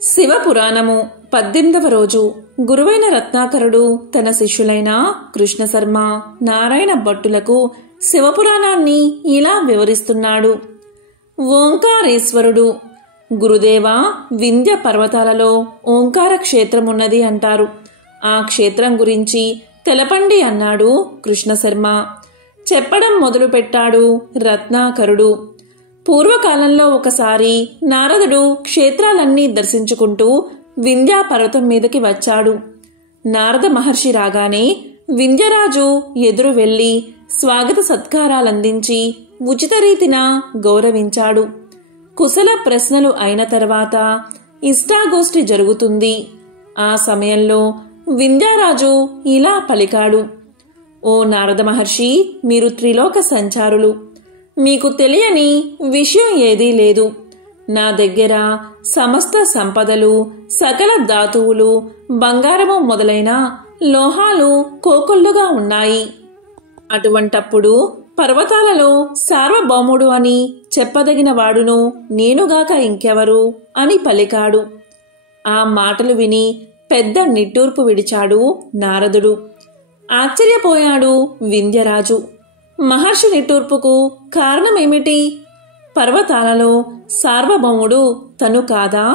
శివపురాణము 18వ రోజు. గురువైన రత్నాకరుడు తన శిష్యులైన కృష్ణశర్మ, నారాయణ భట్టులకు శివపురాణాన్ని ఇలా వివరిస్తున్నాడు. ఓంకారేశ్వరుడు. గురుదేవా, వింధ్య పర్వతాలలో ఓంకార క్షేత్రమున్నది అంటారు. ఆ క్షేత్రం గురించి తెలపండి అన్నాడు కృష్ణశర్మ. చెప్పడం మొదలుపెట్టాడు రత్నాకరుడు. పూర్వకాలంలో ఒకసారి నారదుడు క్షేత్రాలన్నీ దర్శించుకుంటూ వింధ్యా పర్వతం మీదకి వచ్చాడు. నారద మహర్షి రాగానే వింధ్యరాజు ఎదురు వెళ్లి స్వాగత సత్కారాలందించి ఉచిత రీతిన గౌరవించాడు. కుశల ప్రశ్నలు అయిన తర్వాత ఇష్టాగోష్ఠి జరుగుతుంది. ఆ సమయంలో వింధ్యరాజు ఇలా పలికాడు. ఓ నారద మహర్షి, మీరు త్రిలోక సంచారులు. మీకు తెలియని విషయం ఏదీ లేదు. నా దగ్గర సమస్త సంపదలు, సకల ధాతువులు, బంగారము మొదలైన లోహాలు కోకొల్లుగా ఉన్నాయి. అటువంటప్పుడు పర్వతాలలో సార్వభౌముడు అని చెప్పదగిన వాడును నేనుగాక ఇంకెవరు అని పలికాడు. ఆ మాటలు విని పెద్ద నిట్టూర్పు విడిచాడు నారదుడు. ఆశ్చర్యపోయాడు వింధ్యరాజు. మహర్షి నిట్టూర్పుకు కారణమేమిటి? పర్వతాలలో సార్వభౌముడు తను కాదా?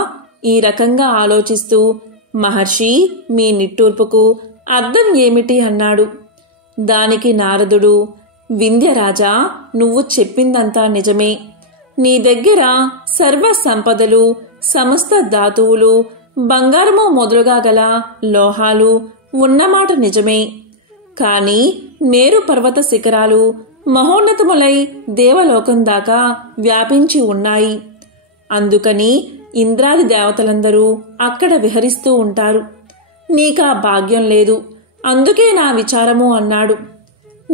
ఈ రకంగా ఆలోచిస్తూ, మహర్షి, మీ నిట్టూర్పుకు అర్థం ఏమిటి అన్నాడు. దానికి నారదుడు, వింధ్యరాజా, నువ్వు చెప్పిందంతా నిజమే. నీ దగ్గర సర్వ సంపదలు, సమస్త ధాతువులు, బంగారము మొదలుగా గల లోహాలు ఉన్నమాట నిజమే. కాని మేరు పర్వత శిఖరాలు మహోన్నతములై దేవలోకం దాకా వ్యాపించి ఉన్నాయి. అందుకని ఇంద్రాది దేవతలందరూ అక్కడ విహరిస్తూ ఉంటారు. నీకా భాగ్యం లేదు. అందుకే నా విచారము అన్నాడు.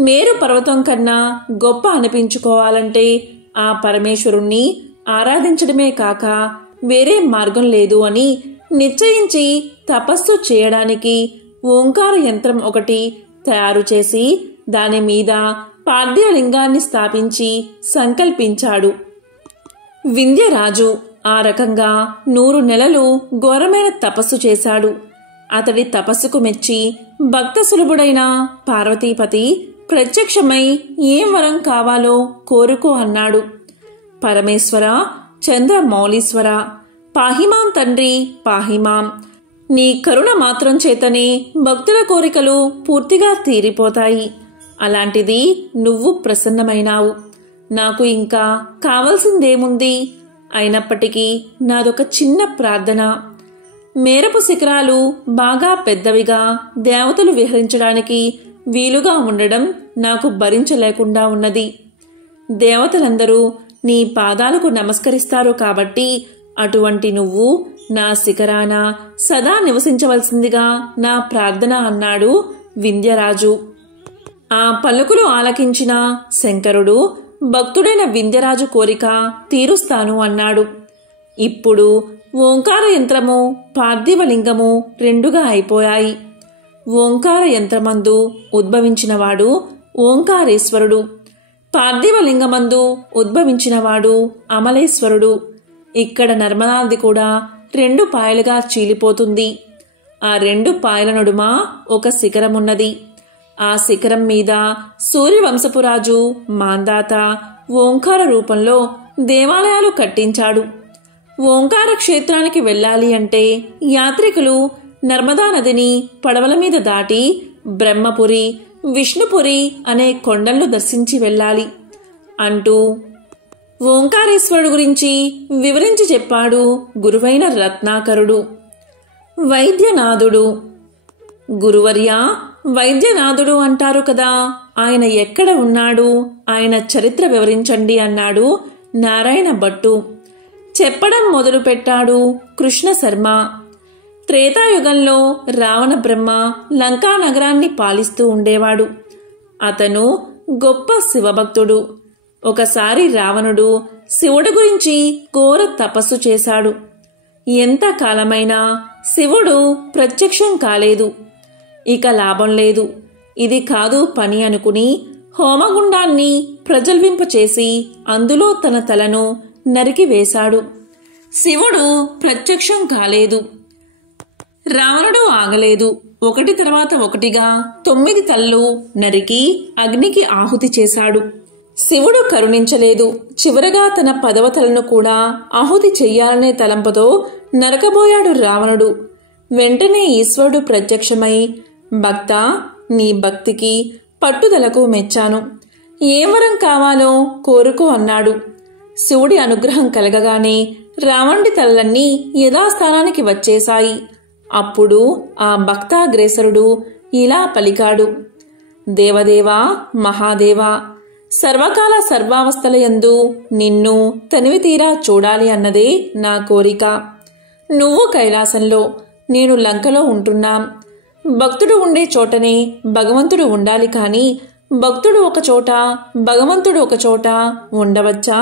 మేరు పర్వతం కన్నా గొప్ప అనిపించుకోవాలంటే ఆ పరమేశ్వరుణ్ణి ఆరాధించడమే కాక వేరే మార్గం లేదు అని నిశ్చయించి తపస్సు చేయడానికి ఓంకార యంత్రం ఒకటి తయారు చేసి దాని మీద పార్థివ లింగాన్ని స్థాపించి సంకల్పించాడు. వింధ్యరాజు ఆ రకంగా 100 నెలలు ఘోరమైన తపస్సు చేశాడు. అతడి తపస్సుకు మెచ్చి భక్త సులభుడైన పార్వతీపతి ప్రత్యక్షమై ఏం వరం కావాలో కోరుకో అన్నాడు. పరమేశ్వర, చంద్రమౌళీశ్వర, పాహిమాం తండ్రి, పాహిమాం. నీ కరుణ మాత్రం చేతనే భక్తుల కోరికలు పూర్తిగా తీరిపోతాయి. అలాంటిది నువ్వు ప్రసన్నమైనావు. నాకు ఇంకా కావలసిందేముంది? అయినప్పటికీ నాదొక చిన్న ప్రార్థన. మేరపు శిఖరాలు బాగా పెద్దవిగా దేవతలు విహరించడానికి వీలుగా ఉండడం నాకు భరించలేకుండా ఉన్నది. దేవతలందరూ నీ పాదాలకు నమస్కరిస్తారు కాబట్టి అటువంటి నువ్వు నా శిఖరాన సదా నివసించవలసిందిగా నా ప్రార్థన అన్నాడు వింధ్యరాజు. ఆ పలుకులు ఆలకించిన శంకరుడు భక్తుడైన వింధ్యరాజు కోరిక తీరుస్తాను అన్నాడు. ఇప్పుడు ఓంకార యంత్రము, పార్థివలింగము రెండుగా అయిపోయాయి. ఓంకార యంత్రమందు ఉద్భవించినవాడు ఓంకారేశ్వరుడు, పార్థివలింగమందు ఉద్భవించినవాడు అమలేశ్వరుడు. ఇక్కడ నర్మదాది కూడా 2 పాయలుగా చీలిపోతుంది. ఆ 2 పాయల నడుమ ఒక శిఖరమున్నది. ఆ శిఖరం మీద సూర్యవంశపురాజు మాందాత ఓంకార రూపంలో దేవాలయాలు కట్టించాడు. ఓంకార క్షేత్రానికి వెళ్ళాలి అంటే యాత్రికులు నర్మదా నదిని పడవల మీద దాటి బ్రహ్మపురి, విష్ణుపురి అనే కొండలను దర్శించి వెళ్ళాలి అంటూ ఓంకారేశ్వరుడు గురించి వివరించి చెప్పాడు గురువైన రత్నాకరుడు. వైద్యనాథుడు. గురువర్యా, వైద్యనాథుడు అంటారు కదా, ఆయన ఎక్కడ ఉన్నాడు? ఆయన చరిత్ర వివరించండి అన్నాడు నారాయణ భట్టు. చెప్పడం మొదలుపెట్టాడు కృష్ణశర్మ. త్రేతాయుగంలో రావణ బ్రహ్మ లంకా నగరాన్ని పాలిస్తూ ఉండేవాడు. అతను గొప్ప శివభక్తుడు. ఒకసారి రావణుడు శివుడి గురించి ఘోర తపస్సు చేశాడు. ఎంత కాలమైనా శివుడు ప్రత్యక్షం కాలేదు. ఇక లాభం లేదు, ఇది కాదు పని అనుకుని హోమగుండాన్ని ప్రజ్వలింపచేసి అందులో తన తలను నరికివేశాడు. శివుడు ప్రత్యక్షం కాలేదు. రావణుడు ఆగలేదు. ఒకటి తర్వాత ఒకటిగా 9 తలలు నరికి అగ్నికి ఆహుతి చేశాడు. శివుడు కరుణించలేదు. చివరగా తన 10వ తలను కూడా ఆహుతి చెయ్యాలనే తలంపుతో నరకబోయాడు రావణుడు. వెంటనే ఈశ్వరుడు ప్రత్యక్షమై, భక్త, నీ భక్తికి పట్టుదలకు మెచ్చాను. ఏం వరం కావాలో కోరుకో అన్నాడు. శివుడి అనుగ్రహం కలగగానే రావణుడి తలలన్నీ యథాస్థానానికి వచ్చేశాయి. అప్పుడు ఆ భక్తాగ్రేసరుడు ఇలా పలికాడు: దేవదేవా, మహాదేవా, సర్వకాల సర్వావస్థలయందు నిన్ను తనివితీరా చూడాలి అన్నదే నా కోరిక. నువ్వు కైలాసంలో, నేను లంకలో ఉంటున్నాం. భక్తుడు ఉండే చోటనే భగవంతుడు ఉండాలి, కాని భక్తుడు ఒక చోట భగవంతుడు ఒక చోట ఉండవచ్చా?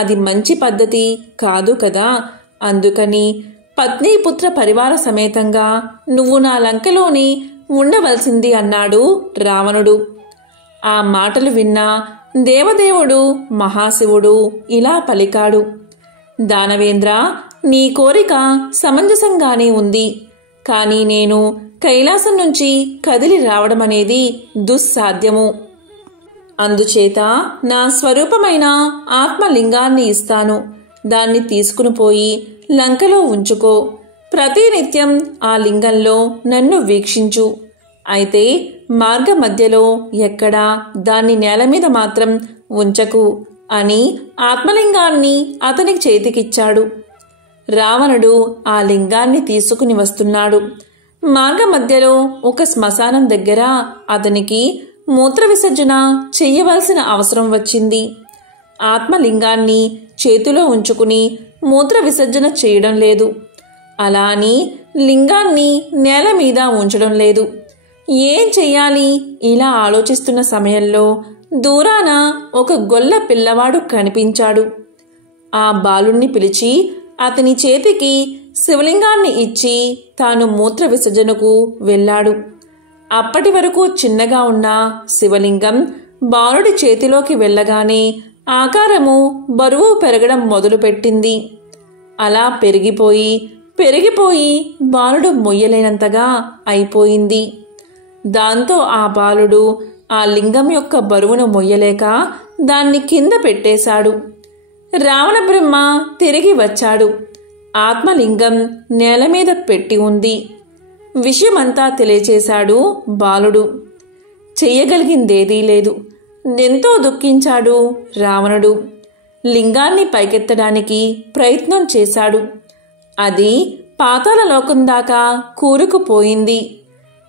అది మంచి పద్ధతి కాదు కదా. అందుకని పత్ని పుత్ర పరివార సమేతంగా నువ్వు నా లంకలోనే ఉండవలసింది అన్నాడు రావణుడు. ఆ మాటలు విన్న దేవదేవుడు మహాశివుడు ఇలా పలికాడు: దానవేంద్ర, నీ కోరిక సమంజసంగానే ఉంది. కానీ నేను కైలాసం నుంచి కదిలి రావడమనేది దుస్సాధ్యము. అందుచేత నా స్వరూపమైన ఆత్మలింగాన్ని ఇస్తాను. దాన్ని తీసుకుని పోయి లంకలో ఉంచుకో. ప్రతినిత్యం ఆ లింగంలో నన్ను వీక్షించు. అయితే మార్గ మధ్యలో ఎక్కడా దాన్ని నేల మీద మాత్రం ఉంచకు అని ఆత్మలింగాన్ని అతని చేతికిచ్చాడు. రావణుడు ఆ లింగాన్ని తీసుకుని వస్తున్నాడు. మార్గ మధ్యలో ఒక శ్మశానం దగ్గర అతనికి మూత్ర విసర్జన చెయ్యవలసిన అవసరం వచ్చింది. ఆత్మలింగాన్ని చేతిలో ఉంచుకుని మూత్ర విసర్జన చేయడం లేదు. అలా అని లింగాన్ని నేల మీద ఉంచడం లేదు. ఏం చెయ్యాలి ఇలా ఆలోచిస్తున్న సమయంలో దూరాన ఒక గొల్ల పిల్లవాడు కనిపించాడు. ఆ బాలుణ్ణి పిలిచి అతని చేతికి శివలింగాన్ని ఇచ్చి తాను మూత్ర విసర్జనకు వెళ్ళాడు. అప్పటి వరకు చిన్నగా ఉన్న శివలింగం బాలుడి చేతిలోకి వెళ్ళగానే ఆకారము బరువు పెరగడం మొదలుపెట్టింది. అలా పెరిగిపోయి బాలుడు మొయ్యలేనంతగా అయిపోయింది. దాంతో ఆ బాలుడు ఆ లింగం యొక్క బరువును మొయ్యలేక దాన్ని కింద పెట్టేశాడు. రావణ బ్రహ్మ తిరిగి వచ్చాడు. ఆత్మలింగం నేల మీద పెట్టి ఉంది. విషయమంతా తెలియచేశాడు బాలుడు. చెయ్యగలిగిందేదీ లేదు. ఎంతో దుఃఖించాడు రావణుడు. లింగాన్ని పైకెత్తడానికి ప్రయత్నం చేశాడు. అది పాతాళ లోకం దాకా కూరుకుపోయింది.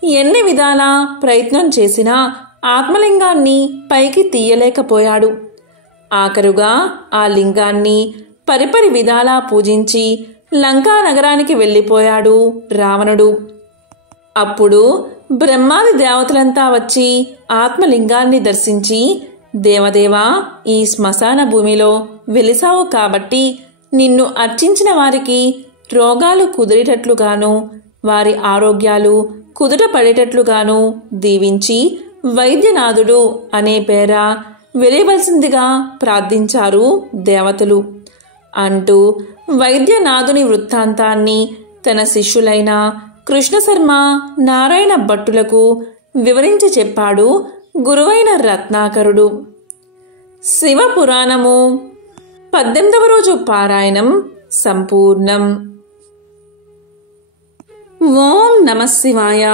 ఎన్ని విధాలా ప్రయత్నం చేసినా ఆత్మలింగాన్ని పైకి తీయలేకపోయాడు. ఆఖరుగా ఆ లింగాన్ని పరిపరి విధాలా పూజించి లంకా నగరానికి వెళ్ళిపోయాడు రావణుడు. అప్పుడు బ్రహ్మాది దేవతలంతా వచ్చి ఆత్మలింగాన్ని దర్శించి, దేవదేవా, ఈ శ్మశాన భూమిలో వెలిసావు కాబట్టి నిన్ను అర్చించిన వారికి రోగాలు కుదిరేటట్లుగాను వారి ఆరోగ్యాలు కుదుట పడేటట్లుగాను దీవించి వైద్యనాథుడు అనే పేర వెలియవలసిందిగా ప్రార్థించారు దేవతలు అంటూ వైద్యనాథుని వృత్తాంతాన్ని తన శిష్యులైన కృష్ణశర్మ, నారాయణ భట్టులకు వివరించి చెప్పాడు గురువైన రత్నాకరుడు. శివపురాణము 18వ రోజు పారాయణం సంపూర్ణం. ఓం నమః శివాయ.